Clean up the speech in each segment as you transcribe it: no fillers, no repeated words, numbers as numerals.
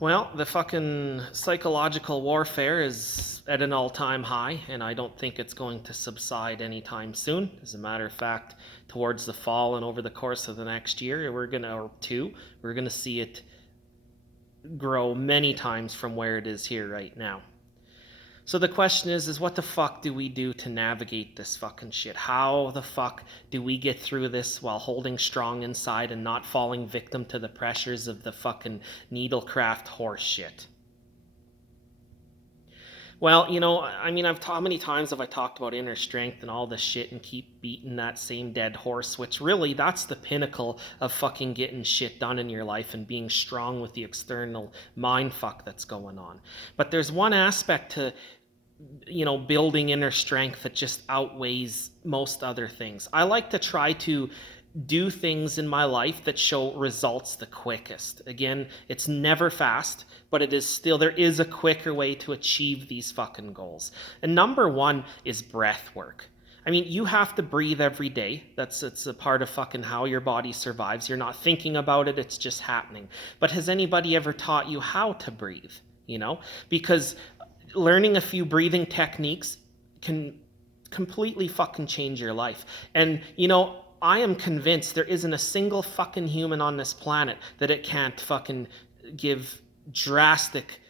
Well, the fucking psychological warfare is at an all-time high, and I don't think it's going to subside anytime soon. As a matter of fact, towards the fall and over the course of the next year, or two, we're gonna see it grow many times from where it is here right now. So the question is what the fuck do we do to navigate this fucking shit? How the fuck do we get through this while holding strong inside and not falling victim to the pressures of the fucking needlecraft horse shit? Well, how many times have I talked about inner strength and all this shit and keep beating that same dead horse, which really, that's the pinnacle of fucking getting shit done in your life and being strong with the external mind fuck that's going on. But there's one aspect to building inner strength that just outweighs most other things. I like to try to do things in my life that show results the quickest. Again, it's never fast, but there is a quicker way to achieve these fucking goals. And number one is breath work. I mean, you have to breathe every day. It's a part of fucking how your body survives. You're not thinking about it, it's just happening. But has anybody ever taught you how to breathe? Because learning a few breathing techniques can completely fucking change your life. And I am convinced there isn't a single fucking human on this planet that it can't fucking give drastic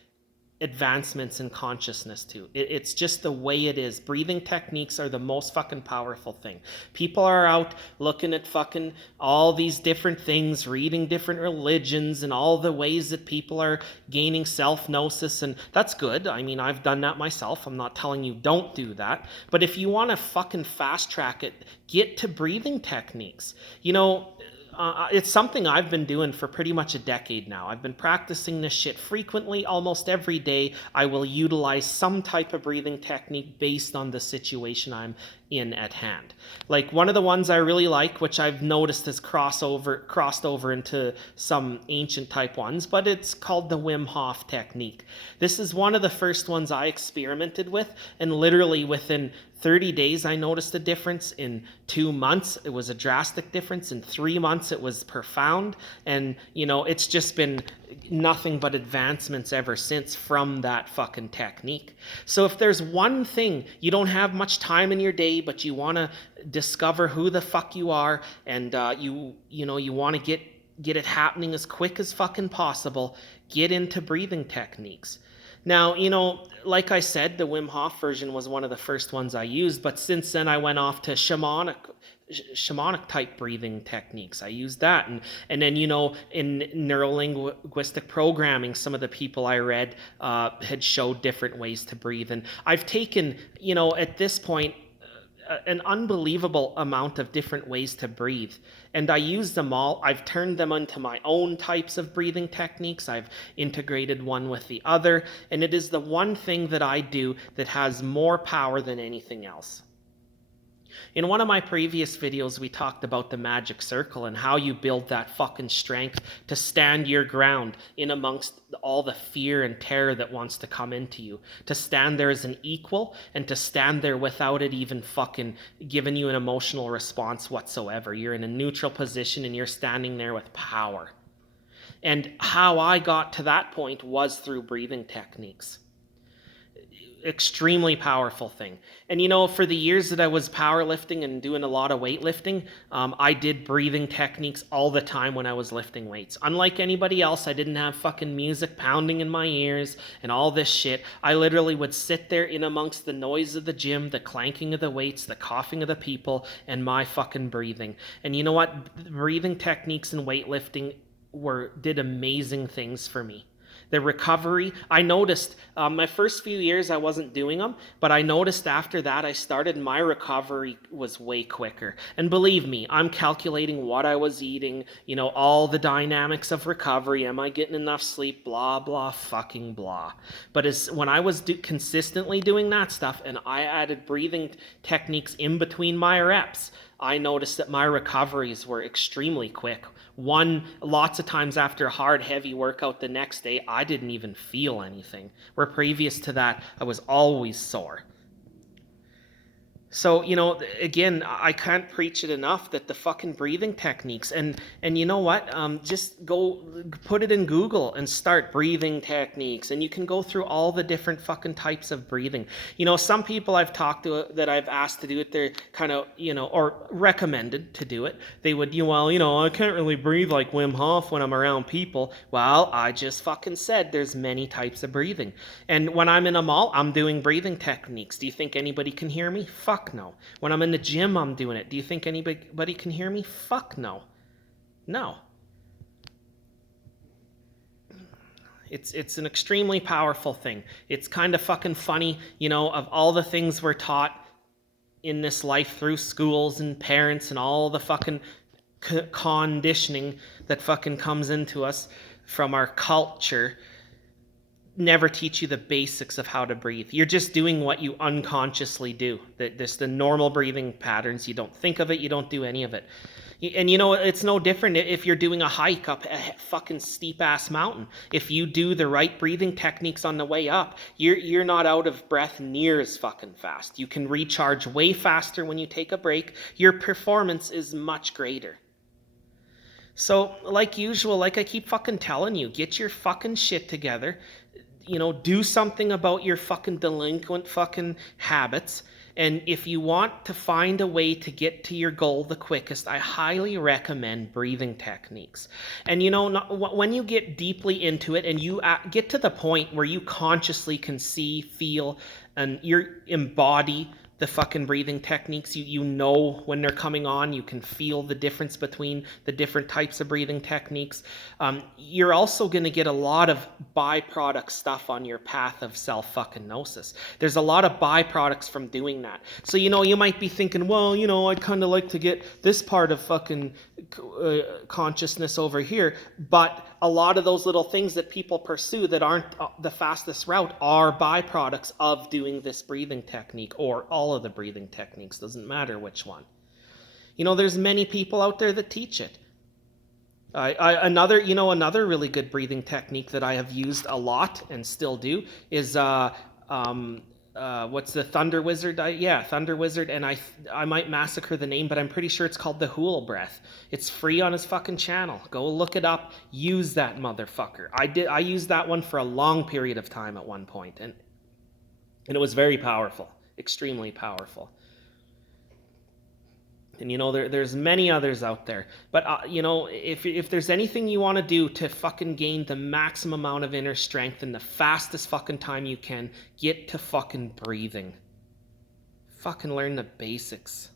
advancements in consciousness to. It's just the way it is. Breathing techniques are the most fucking powerful thing. People are out looking at fucking all these different things, reading different religions and all the ways that people are gaining self-gnosis, and that's good. I mean, I've done that myself. I'm not telling you don't do that. But if you want to fucking fast track it, get to breathing techniques. It's something I've been doing for pretty much a decade now. I've been practicing this shit frequently. Almost every day, I will utilize some type of breathing technique based on the situation I'm in at hand. Like one of the ones I really like, which I've noticed has crossed over into some ancient type ones, but it's called the Wim Hof technique. This is one of the first ones I experimented with, and literally within 30 days, I noticed a difference. In 2 months, it was a drastic difference. In 3 months, it was profound. And, it's just been nothing but advancements ever since from that fucking technique. So if there's one thing, you don't have much time in your day, but you want to discover who the fuck you are, and you want to get it happening as quick as fucking possible, get into breathing techniques. Now, like I said, the Wim Hof version was one of the first ones I used, but since then I went off to shamanic type breathing techniques. I used that. And then, in neurolinguistic programming, some of the people I read had showed different ways to breathe. And I've taken, at this point, an unbelievable amount of different ways to breathe. And I use them all. I've turned them into my own types of breathing techniques. I've integrated one with the other. And it is the one thing that I do that has more power than anything else. In one of my previous videos, we talked about the magic circle and how you build that fucking strength to stand your ground in amongst all the fear and terror that wants to come into you. To stand there as an equal and to stand there without it even fucking giving you an emotional response whatsoever. You're in a neutral position and you're standing there with power. And how I got to that point was through breathing techniques. Extremely powerful thing. And for the years that I was powerlifting and doing a lot of weightlifting, I did breathing techniques all the time when I was lifting weights. Unlike anybody else, I didn't have fucking music pounding in my ears and all this shit. I literally would sit there in amongst the noise of the gym, the clanking of the weights, the coughing of the people, and my fucking breathing. And you know what? Breathing techniques and weightlifting did amazing things for me. The recovery, I noticed my first few years I wasn't doing them, but I noticed after that my recovery was way quicker. And believe me, I'm calculating what I was eating, all the dynamics of recovery. Am I getting enough sleep? Blah, blah, fucking blah. But when I was consistently doing that stuff and I added breathing techniques in between my reps, I noticed that my recoveries were extremely quick. Lots of times after a hard, heavy workout the next day, I didn't even feel anything. Where previous to that, I was always sore. So, you know, again, I can't preach it enough that the fucking breathing techniques, and you know what? Just go put it in Google and start breathing techniques, and you can go through all the different fucking types of breathing. You know, some people I've talked to that I've asked to do it, they're kind of, you know, or recommended to do it. They would, well, you know, I can't really breathe like Wim Hof when I'm around people. Well, I just fucking said there's many types of breathing. And when I'm in a mall, I'm doing breathing techniques. Do you think anybody can hear me? Fuck no. When I'm in the gym, I'm doing it. Do you think anybody can hear me? Fuck no. No. It's an extremely powerful thing. It's kind of fucking funny, you know, of all the things we're taught in this life through schools and parents and all the fucking conditioning that fucking comes into us from our culture, never teach you the basics of how to breathe. You're just doing what you unconsciously do. There's the normal breathing patterns. You don't think of it. You don't do any of it. And you know, it's no different if you're doing a hike up a fucking steep ass mountain. If you do the right breathing techniques on the way up, you're not out of breath near as fucking fast. You can recharge way faster when you take a break. Your performance is much greater. So, like usual, like I keep fucking telling you, get your fucking shit together. You know, do something about your fucking delinquent fucking habits. And if you want to find a way to get to your goal the quickest, I highly recommend breathing techniques. And you know, when you get deeply into it and you get to the point where you consciously can see, feel, and you embody the fucking breathing techniques, you know when they're coming on, you can feel the difference between the different types of breathing techniques. You're also going to get a lot of byproduct stuff on your path of self-fucking-gnosis. There's a lot of byproducts from doing that. So, you know, you might be thinking, well, you know, I'd kind of like to get this part of fucking consciousness over here, but a lot of those little things that people pursue that aren't the fastest route are byproducts of doing this breathing technique, or all of the breathing techniques, doesn't matter which one. You know, there's many people out there that teach it. Another really good breathing technique that I have used a lot and still do is what's the Thunder Wizard? Thunder Wizard, and I might massacre the name, but I'm pretty sure it's called the Hool Breath. It's free on his fucking channel. Go look it up. Use that motherfucker. I used that one for a long period of time at one point, and it was very powerful, extremely powerful. And you know, there's many others out there. But you know, if there's anything you want to do to fucking gain the maximum amount of inner strength in the fastest fucking time you can, get to fucking breathing. Fucking learn the basics.